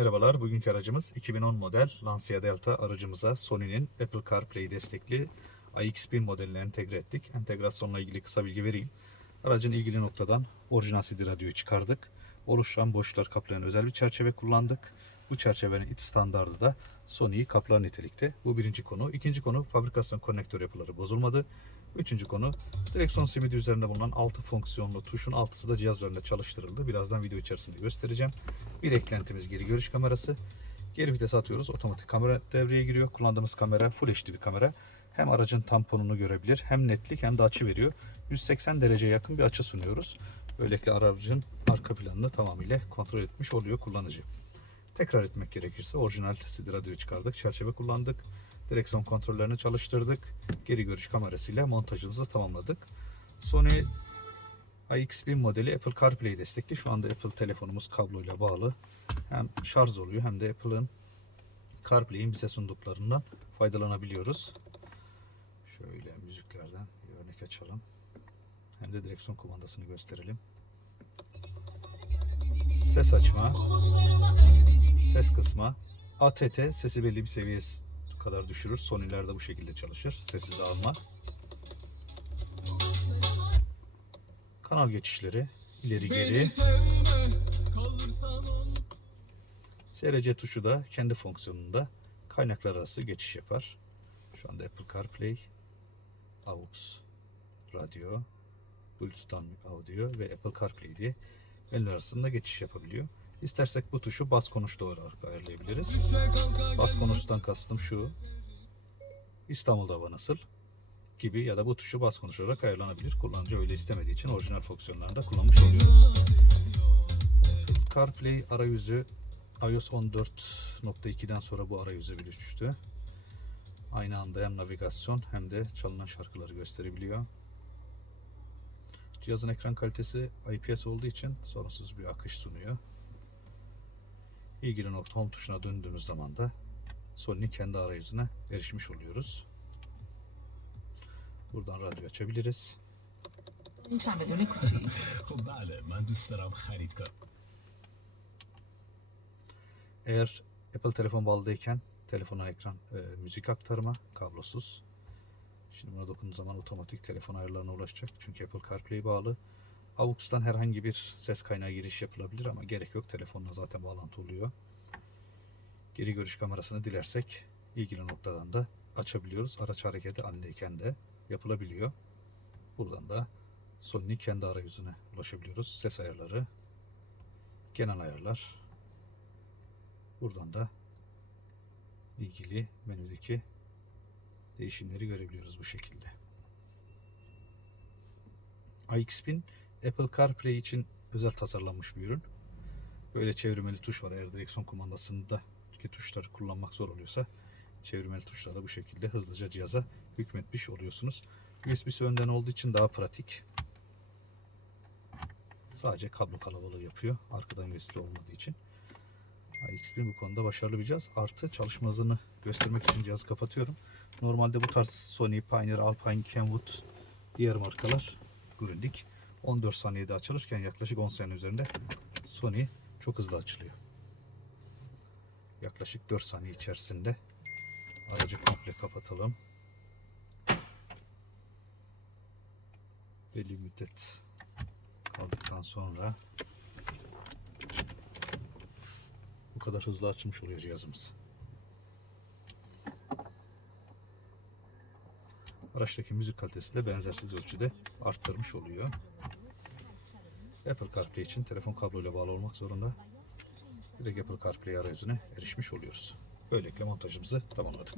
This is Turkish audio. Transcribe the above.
Merhabalar, bugünkü aracımız 2010 model Lancia Delta aracımıza Sony'nin Apple CarPlay destekli iX1000 modelini entegre ettik. Entegrasyonla ilgili kısa bilgi vereyim. Aracın ilgili noktadan orijinal CD radyoyu çıkardık. Oluşan boşluklar kaplayan özel bir çerçeve kullandık. Bu çerçevenin iç standardı da Sony'yi kaplar nitelikte. Bu birinci konu. İkinci konu fabrikasyon konnektör yapıları bozulmadı. Üçüncü konu direksiyon simidi üzerinde bulunan 6 fonksiyonlu tuşun altısı da cihaz üzerinde çalıştırıldı. Birazdan video içerisinde göstereceğim. Bir eklentimiz geri görüş kamerası. Geri vites atıyoruz. Otomatik kamera devreye giriyor. Kullandığımız kamera Full HD bir kamera. Hem aracın tamponunu görebilir hem netlik hem de açı veriyor. 180 dereceye yakın bir açı sunuyoruz. Böylelikle aracın arka planını tamamıyla kontrol etmiş oluyor kullanıcı. Tekrar etmek gerekirse orijinal CD radyoyu çıkardık. Çerçeve kullandık. Direksiyon kontrollerini çalıştırdık. Geri görüş kamerasıyla montajımızı tamamladık. Sony iX1000 modeli Apple CarPlay destekli. Şu anda Apple telefonumuz kabloyla bağlı. Hem şarj oluyor hem de Apple'ın CarPlay'in bize sunduklarından faydalanabiliyoruz. Şöyle müziklerden bir örnek açalım. Hem de direksiyon kumandasını gösterelim. Ses açma, ses kısma, ATT sesi belli bir seviyeye kadar düşürür. Sony'ler de bu şekilde çalışır. Sessiz alma. Kanal geçişleri, ileri geri. SRC tuşu da kendi fonksiyonunda kaynaklar arası geçiş yapar. Şu anda Apple CarPlay, AUX, radyo, Bluetooth'tan audio ve Apple CarPlay diye menüler arasında geçiş yapabiliyor. İstersek bu tuşu bas konuş olarak ayarlayabiliriz. Bas konuştan kastım şu. İstanbul'da hava nasıl? gibi ya da bu tuşu bas konuş olarak ayarlanabilir. Kullanıcı öyle istemediği için orijinal fonksiyonlarını da kullanmış oluyoruz. CarPlay arayüzü iOS 14.2'den sonra bu arayüze bölüşmüştü. Aynı anda hem navigasyon hem de çalınan şarkıları gösterebiliyor. Cihazın ekran kalitesi IPS olduğu için sorunsuz bir akış sunuyor ilgili nokta home tuşuna döndüğümüz zaman da Sony'nin kendi arayüzüne erişmiş oluyoruz. Buradan radyo açabiliriz. Eğer Apple telefon bağlıdayken telefona ekran e, müzik aktarma kablosuz. Şimdi buna dokunduğum zaman otomatik telefon ayarlarına ulaşacak. Çünkü Apple CarPlay bağlı. AUX'tan herhangi bir ses kaynağı giriş yapılabilir ama gerek yok. Telefonla zaten bağlantı oluyor. Geri görüş kamerasını dilersek ilgili noktadan da açabiliyoruz. Araç hareketi halindeyken de yapılabiliyor. Buradan da Sony'nin kendi arayüzüne ulaşabiliyoruz. Ses ayarları, genel ayarlar, Buradan da ilgili menüdeki değişimleri görebiliyoruz bu şekilde. iX1000 Apple CarPlay için özel tasarlanmış bir ürün. Böyle çevirmeli tuş var. Eğer direksiyon kumandasında ki tuşları kullanmak zor oluyorsa çevirmeli tuşlara bu şekilde hızlıca cihaza hükmetmiş oluyorsunuz. USB'si önden olduğu için daha pratik. Sadece kablo kalabalığı yapıyor. Arkadan USB olmadığı için. X1 bu konuda başarılı bir cihaz. Artı çalışma hızını göstermek için cihazı kapatıyorum. Normalde bu tarz Sony, Pioneer, Alpine, Kenwood diğer markalar Grundig 14 saniyede açılırken yaklaşık 10 saniye üzerinde Sony çok hızlı açılıyor. Yaklaşık 4 saniye içerisinde aracı komple kapatalım. Belli müddet kaldıktan sonra bu kadar hızlı açılmış oluyor cihazımız. Araçtaki müzik kalitesi de benzersiz ölçüde arttırmış oluyor. Apple CarPlay için telefon kabloyla bağlı olmak zorunda. Direkt Apple CarPlay arayüzüne erişmiş oluyoruz. Böylelikle montajımızı tamamladık.